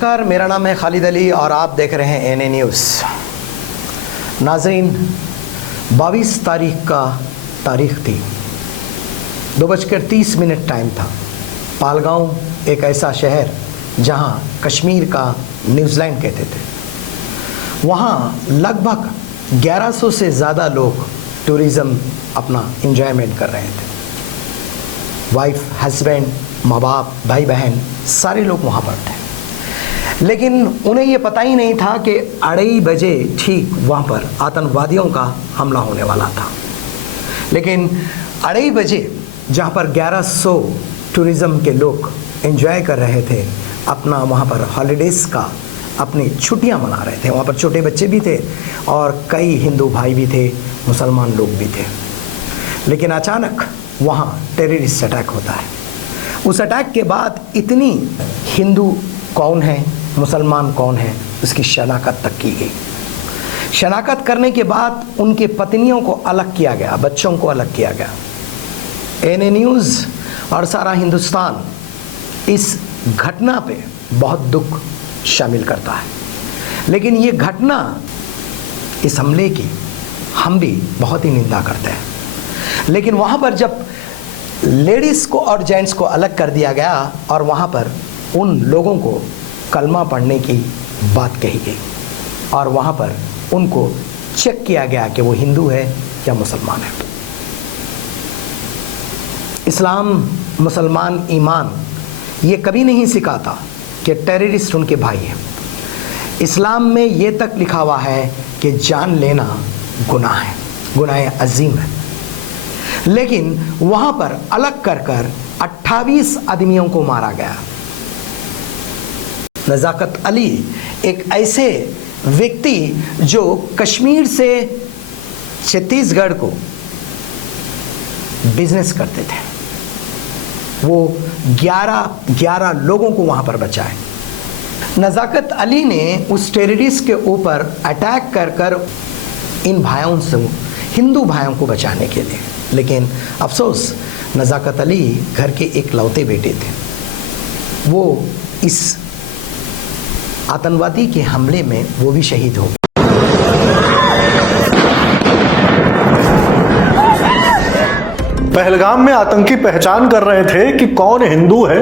नमस्कार, मेरा नाम है खालिद अली और आप देख रहे हैं एनए न्यूज़। नाज़रीन, 22 तारीख का तारीख थी, 2:30 टाइम था। पालगांव एक ऐसा शहर जहां कश्मीर का न्यूजीलैंड कहते थे। वहां लगभग 1100 से ज़्यादा लोग टूरिज़्म अपना एंजॉयमेंट कर रहे थे। वाइफ, हस्बैंड, माँ बाप, भाई बहन सारे लोग वहाँ पर थे। लेकिन उन्हें ये पता ही नहीं था कि 2:30 बजे ठीक वहाँ पर आतंकवादियों का हमला होने वाला था। लेकिन 2:30 बजे जहाँ पर 1100 टूरिज़्म के लोग एंजॉय कर रहे थे, अपना वहाँ पर हॉलीडेज़ का अपनी छुट्टियाँ मना रहे थे। वहाँ पर छोटे बच्चे भी थे और कई हिंदू भाई भी थे, मुसलमान लोग भी थे। लेकिन अचानक वहाँ टेररिस्ट अटैक होता है। उस अटैक के बाद इतनी हिंदू कौन है, मुसलमान कौन है, उसकी शनाख्त तक की गई। शनाख्त करने के बाद उनके पत्नियों को अलग किया गया, बच्चों को अलग किया गया। एनए न्यूज़ और सारा हिंदुस्तान इस घटना पे बहुत दुख शामिल करता है। लेकिन ये घटना, इस हमले की हम भी बहुत ही निंदा करते हैं। लेकिन वहाँ पर जब लेडीज़ को और जेंट्स को अलग कर दिया गया और वहाँ पर उन लोगों को कलमा पढ़ने की बात कही गई और वहाँ पर उनको चेक किया गया कि वो हिंदू है या मुसलमान है। इस्लाम, मुसलमान, ईमान ये कभी नहीं सिखाता कि टेररिस्ट उनके भाई हैं। इस्लाम में ये तक लिखा हुआ है कि जान लेना गुनाह है, गुनाह अजीम है। लेकिन वहाँ पर अलग कर 28 आदमियों को मारा गया। नज़ाकत अली एक ऐसे व्यक्ति जो कश्मीर से छत्तीसगढ़ को बिजनेस करते थे, वो 11 लोगों को वहां पर बचाए। नज़ाकत अली ने उस टेररिस्ट के ऊपर अटैक कर इन भाइयों से, हिंदू भाइयों को बचाने के लिए। लेकिन अफसोस, नज़ाकत अली घर के एक लौते बेटे थे। वो इस आतंकवादी के हमले में वो भी शहीद हो गए। पहलगाम में आतंकी पहचान कर रहे थे कि कौन हिंदू है,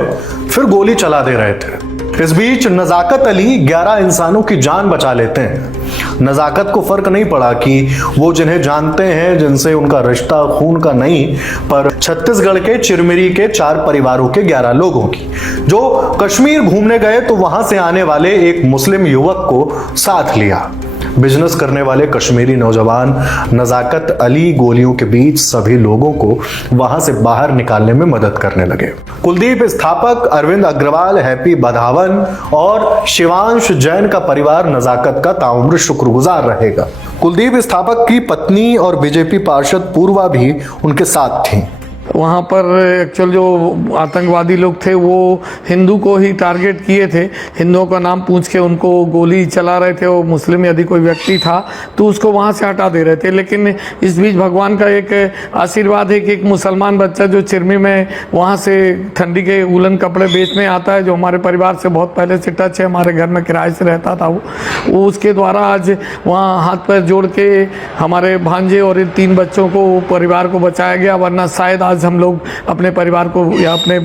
फिर गोली चला दे रहे थे। इस बीच नज़ाकत अली 11 इंसानों की जान बचा लेते हैं। नज़ाकत को फर्क नहीं पड़ा कि वो जिन्हें जानते हैं, जिनसे उनका रिश्ता खून का नहीं, पर छत्तीसगढ़ के चिरमिरी के 4 परिवारों के 11 लोगों की, जो कश्मीर घूमने गए तो वहां से आने वाले एक मुस्लिम युवक को साथ लिया। बिजनेस करने वाले कश्मीरी नौजवान नज़ाकत अली गोलियों के बीच सभी लोगों को वहां से बाहर निकालने में मदद करने लगे। कुलदीप स्थापक, अरविंद अग्रवाल, हैप्पी बधावन और शिवांश जैन का परिवार नज़ाकत का ताउम्र शुक्रगुजार रहेगा। कुलदीप स्थापक की पत्नी और बीजेपी पार्षद पूर्वा भी उनके साथ थी। वहाँ पर एक्चुअल जो आतंकवादी लोग थे वो हिंदू को ही टारगेट किए थे। हिंदुओं का नाम पूछ के उनको गोली चला रहे थे। वो मुस्लिम यदि कोई व्यक्ति था तो उसको वहाँ से हटा दे रहे थे। लेकिन इस बीच भगवान का एक आशीर्वाद है कि एक मुसलमान बच्चा जो चिरमी में वहाँ से ठंडी के उलन कपड़े बेचने आता है, जो हमारे परिवार से बहुत पहले से टच है, हमारे घर में किराए से रहता था, वो उसके द्वारा आज वहाँ हाथ पैर जोड़ के हमारे भांजे और इन 3 बच्चों को, परिवार को बचाया गया। वरना शायद आज हम लोग अपने परिवार को या अपने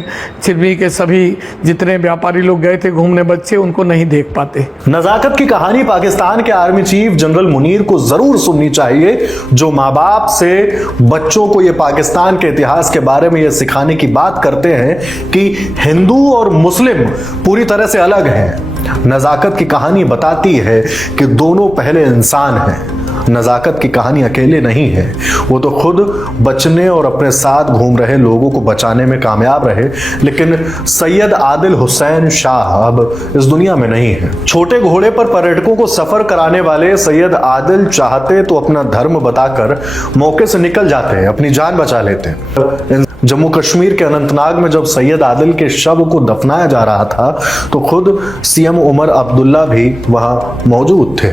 चिरमी के सभी जितने व्यापारी लोग गए थे घूमने, बच्चे, उनको नहीं देख पाते। नज़ाकत की कहानी पाकिस्तान के आर्मी चीफ जनरल मुनीर को जरूर सुननी चाहिए, जो माँ बाप से बच्चों को ये पाकिस्तान के इतिहास के बारे में ये सिखाने की बात करते हैं कि हिंदू और मुस्लिम पूरी तरह से अलग हैं। नज़ाकत की कहानी बताती है कि दोनों पहले इंसान हैं। नज़ाकत की कहानी अकेले नहीं है, वो तो खुद बचने और अपने साथ घूम रहे लोगों को बचाने में कामयाब रहे। लेकिन सैयद आदिल हुसैन शाह अब इस दुनिया में नहीं है। छोटे घोड़े पर पर्यटकों को सफर कराने वाले सैयद आदिल चाहते तो अपना धर्म बताकर मौके से निकल जाते, अपनी जान बचा लेते। जम्मू कश्मीर के अनंतनाग में जब सैयद आदिल के शव को दफनाया जा रहा था तो खुद सीएम उमर अब्दुल्ला भी वहां मौजूद थे।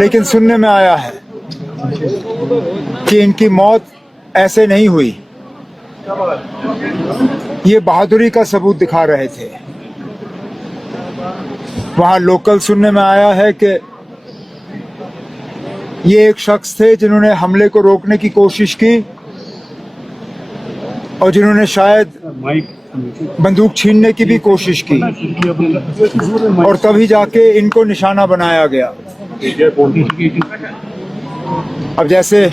लेकिन सुनने में आया है कि इनकी मौत ऐसे नहीं हुई, ये बहादुरी का सबूत दिखा रहे थे। वहाँ लोकल सुनने में आया है कि ये एक शख्स थे जिन्होंने हमले को रोकने की कोशिश की और जिन्होंने शायद बंदूक छीनने की भी कोशिश की और तभी जाके इनको निशाना बनाया गया। अब जैसे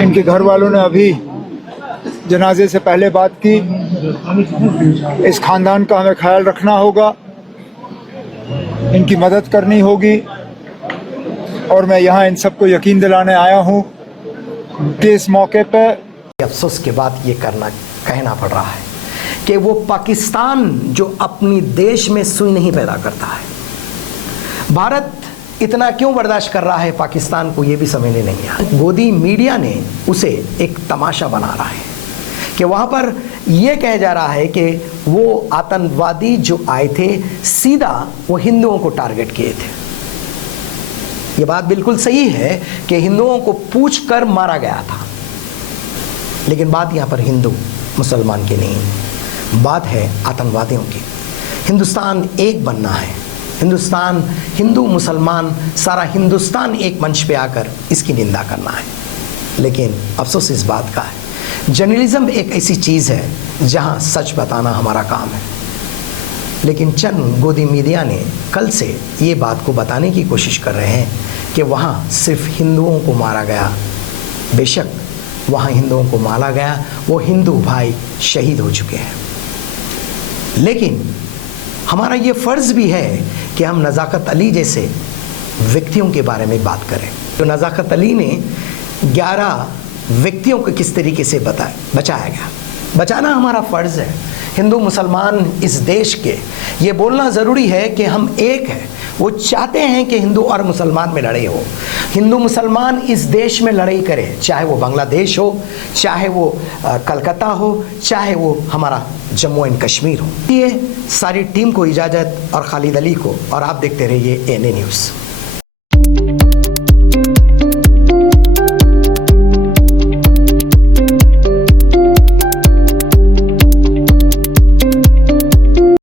इनके घर वालों ने अभी जनाजे से पहले बात की, इस खानदान का हमें ख्याल रखना होगा, इनकी मदद करनी होगी और मैं यहाँ इन सबको यकीन दिलाने आया हूँ कि इस मौके पर अफसोस के बाद ये कहना पड़ रहा है कि वो पाकिस्तान जो अपनी देश में सुई नहीं पैदा करता है, भारत इतना क्यों बर्दाश्त कर रहा है पाकिस्तान को, ये भी समझने नहीं आया। गोदी मीडिया ने उसे एक तमाशा बना रहा है कि वहाँ पर यह कहा जा रहा है कि वो आतंकवादी जो आए थे सीधा वो हिंदुओं को टारगेट किए थे। ये बात बिल्कुल सही है कि हिंदुओं को पूछ कर मारा गया था, लेकिन बात यहाँ पर हिंदू मुसलमान की नहीं, बात है आतंकवादियों की। हिंदुस्तान एक बनना है, हिंदुस्तान हिंदू मुसलमान सारा हिंदुस्तान एक मंच पे आकर इसकी निंदा करना है। लेकिन अफसोस इस बात का है, जर्नलिज्म एक ऐसी चीज़ है जहाँ सच बताना हमारा काम है, लेकिन चंद गोदी मीडिया ने कल से ये बात को बताने की कोशिश कर रहे हैं कि वहाँ सिर्फ हिंदुओं को मारा गया। बेशक वहाँ हिंदुओं को मारा गया, वो हिंदू भाई शहीद हो चुके हैं, लेकिन हमारा ये फ़र्ज़ भी है कि हम नज़ाकत अली जैसे व्यक्तियों के बारे में बात करें। तो नज़ाकत अली ने 11 व्यक्तियों को किस तरीके से बचाया गया, बचाना हमारा फ़र्ज़ है। हिंदू मुसलमान इस देश के ये बोलना ज़रूरी है कि हम एक हैं। वो चाहते हैं कि हिंदू और मुसलमान में लड़ाई हो, हिंदू मुसलमान इस देश में लड़ाई करे, चाहे वो बांग्लादेश हो, चाहे वो कलकत्ता हो, चाहे वो हमारा जम्मू एंड कश्मीर हो। ये सारी टीम को इजाज़त और खालिद अली को, और आप देखते रहिए ANA न्यूज़।